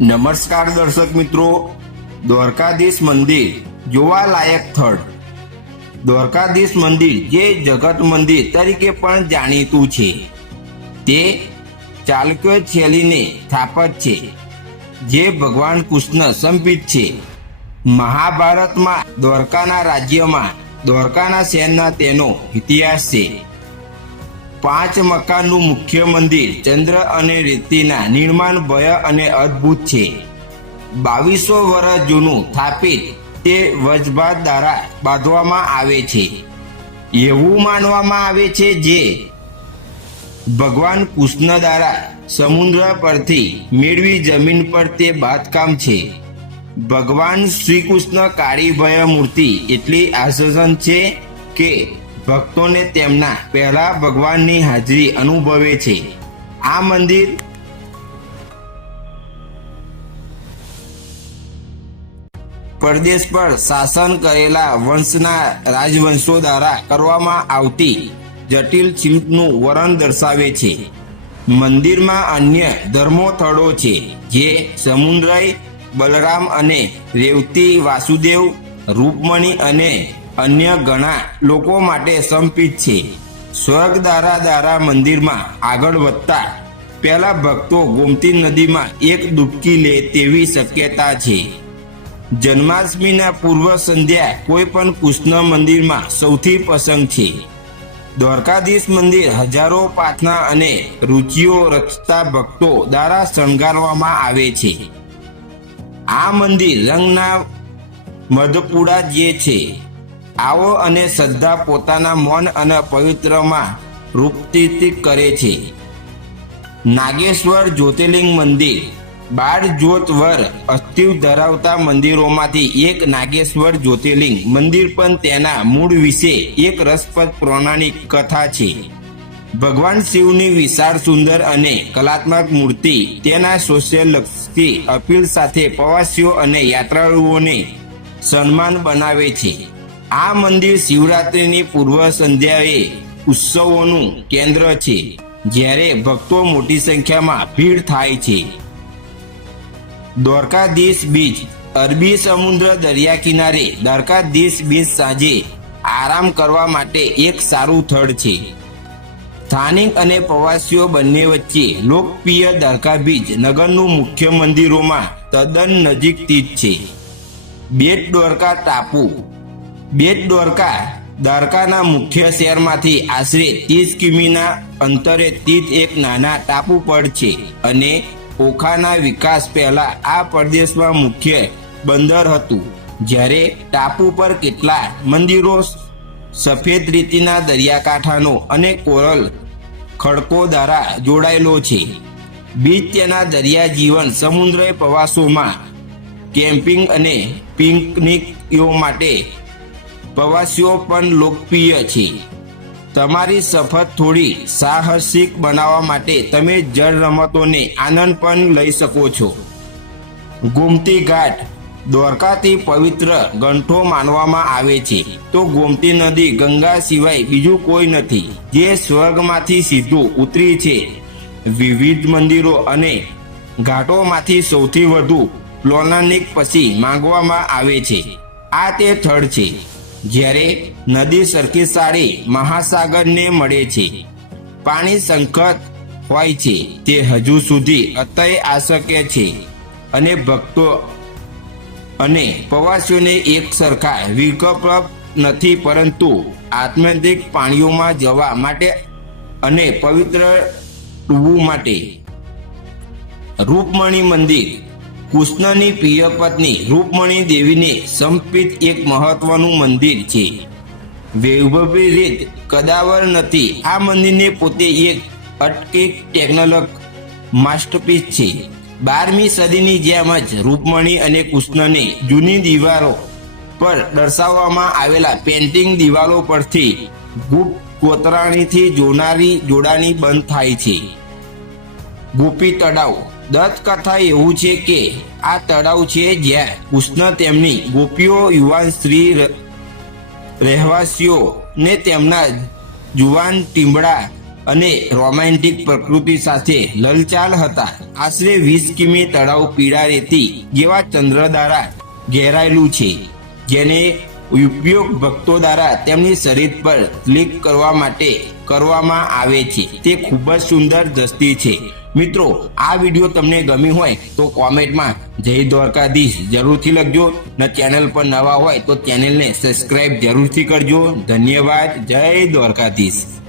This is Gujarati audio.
નમસ્કાર દર્શક મિત્રો. દ્વારકાધીશ મંદિર જોવાલાયક સ્થળ. દ્વારકાધીશ મંદિર જે જગત મંદિર તરીકે પણ જાણીતું છે. તે ચાલુક્ય શૈલીને સ્થાપત છે. જે ભગવાન કૃષ્ણ સંપિત છે. મહાભારતમાં દ્વારકાના રાજ્યમાં દ્વારકાના શહેરના તેનો ઇતિહાસ છે. પાંચ મકાનનું મુખ્ય મંદિર ચંદ્ર અને રેતીના નિર્માણ ભય અને અદ્ભુત છે. બાવીસો વર્ષ જૂનું સ્થાપિત તે વજભાત દ્વારા બાંધવામાં આવે છે. એવું માનવામાં આવે છે જે ભગવાન કૃષ્ણ દ્વારા સમુદ્ર પરથી મેળવી જમીન પર તે બાંધકામ છે. ભગવાન શ્રી કૃષ્ણ કાળી ભય મૂર્તિ એટલી આશ્વાસન છે કે ભક્તોને તેમના પહેલા ભગવાનની હાજરી અનુભવે છે. આ મંદિર પ્રદેશ પર શાસન કરેલા વંશના રાજવંશો દ્વારા કરવામાં આવતી જટિલ શિલ્પનું વર્ણન દર્શાવે છે. મંદિરમાં અન્ય ધર્મો સ્થળો છે, જે સમુદ્રય બલરામ અને રેવતી વાસુદેવ, રૂપમણી અને અન્ય ઘણા લોકો માટે સમપિત છે. સ્વર્ગ દારા દારા મંદિરમાં આગળ વધતા પહેલા ભક્તો ગોમતી નદીમાં એક ડૂબકી લે તેવી શક્યતા છે. જન્માષ્ટમીના પૂર્વ સંધ્યા કોઈ પણ કૃષ્ણ મંદિરમાં સૌથી પસંદ છે. દ્વારકાધીશ મંદિર હજારો પ્રાર્થના અને રુચિઓ રચતા ભક્તો દ્વારા શણગારવામાં આવે છે. આ મંદિર રંગના મધપુડા જે છે. આવો અને શ્રદ્ધા પોતાના મન અને પવિત્રમાં રૂપતીત કરે છે. નાગેશ્વર જ્યોતિર્લિંગ મંદિર, બાર જ્યોત વર અસ્થિવ ધરાવતા મંદિરોમાંથી એક નાગેશ્વર જ્યોતિર્લિંગ મંદિર પણ તેના મૂળ વિશે એક રસપ્રદ પૌરાણિક કથા છે. ભગવાન શિવની વિશાળ સુંદર અને કલાત્મક મૂર્તિ તેના સોશિયલ લક્ષી અપીલ સાથે પ્રવાસીઓ અને યાત્રાળુઓને સન્માન બનાવે છે. આ મંદિર શિવરાત્રિની પૂર્વ સંધ્યાએ ઉત્સવોનું કેન્દ્ર છે, જ્યારે ભક્તો મોટી સંખ્યામાં ભીડ થાય છે. દ્વારકાધીશ બીચ, અરબી સમુદ્ર દરિયા કિનારે દ્વારકાધીશ બીચ સાંજે આરામ કરવા માટે એક સારું સ્થળ છે. સ્થાનિક અને પ્રવાસીઓ બંને વચ્ચે લોકપ્રિય દ્વારકા બીચ નગરનું મુખ્ય મંદિરોમાં તદ્દન નજીક સ્થિત છે. બેટ દ્વારકા ટાપુ બેટ દ્વારકા. દ્વારકાના મુખ્ય શહેરમાંથી આશરે ત્રીસ કિમીના અંતરે સ્થિત એક નાના ટાપુ પર છે અને ઓખાના વિકાસ પહેલા આ પ્રદેશમાં મુખ્ય બંદર હતું. જ્યારે ટાપુ પર કેટલા મંદિરો સફેદ રીતિના દરિયાકાંઠાનો અને કોરલ ખડકો દ્વારા જોડાયેલો છે. બીચ તેના દરિયા જીવન સમુદ્ર પ્રવાસોમાં કેમ્પિંગ અને પિકનિકીઓ માટે પ્રવાસીઓ પણ લોકપ્રિય છે. તમારી સફર થોડી સાહસિક બનાવવા માટે તમે જળ રમતોને આનંદ પણ લઈ શકો છો. ગોમતી ઘાટ દ્વારકાથી પવિત્ર ગંઠો માનવામાં આવે છે. તો ગોમતી નદી ગંગા સિવાય બીજું કોઈ નથી. જે સ્વર્ગમાંથી સીધું ઉતરી છે. વિવિધ મંદિરો અને ઘાટોમાંથી સૌથી વધુ લોનાનિક પછી માંગવામાં આવે છે. આ તે સ્થળ છે. જ્યારે નદી સરખીસાળી મહાસાગરને મળે છે. પાણી સંકટ હોય છે. તે હજુ સુધી અત્ય આશક્ય છે. અને ભક્તો અને પ્રવાસીઓને એક સરખા વિકલ્પ નથી, પરંતુ આત્મેન્દ્રિક પાણીઓમાં જવા માટે અને પવિત્ર ડૂબવું માટે. રૂપમણી મંદિર કૃષ્ણની પ્રિય પત્ની રૂપમણી દેવીને સમર્પિત એક મહત્વનું મંદિર છે. વૈભવી રીત કદાવર નથી. આ મંદિરને પોતે એક અટકી ટેકનોલોક માસ્ટરપીસ છે. બારમી સદીની જેમ જ રૂપમણી અને કૃષ્ણને જૂની દીવાલો પર દર્શાવવામાં આવેલા પેન્ટિંગ દિવાલો પરથી ગુપ્ત કોતરાણીથી જોનારી જોડાણી બંધ થાય છે. ગોપી તળાવ દત્ત કથા એવું છે કે આ તળાવ છે જ્યાં કૃષ્ણ તેમની ગોપીઓ, યુવાન સ્ત્રી રહેવાસીઓ ને તેમના જુવાન ટીમડા અને રોમેન્ટિક પ્રકૃતિ સાથે લલચાલ હતા. આશરે વીસ કિમી તળાવ પીળા રેતી જેવા ચંદ્ર દ્વારા ઘેરાયેલું છે, જેને ઉપયોગ ભક્તો દ્વારા તેમની શરીર પર ક્લિક કરવા માટે કરવામાં આવે છે. તે ખૂબ જ સુંદર દ્રષ્ટિ છે. મિત્રો, આ વીડિયો તમને ગમી હોય તો કોમેન્ટમાં જય દ્વારકાધીશ જરૂરથી લખજો. ને ચેનલ પર નવા હોય તો ચેનલને સબસ્ક્રાઇબ જરૂરથી કરજો. ધન્યવાદ. જય દ્વારકાધીશ.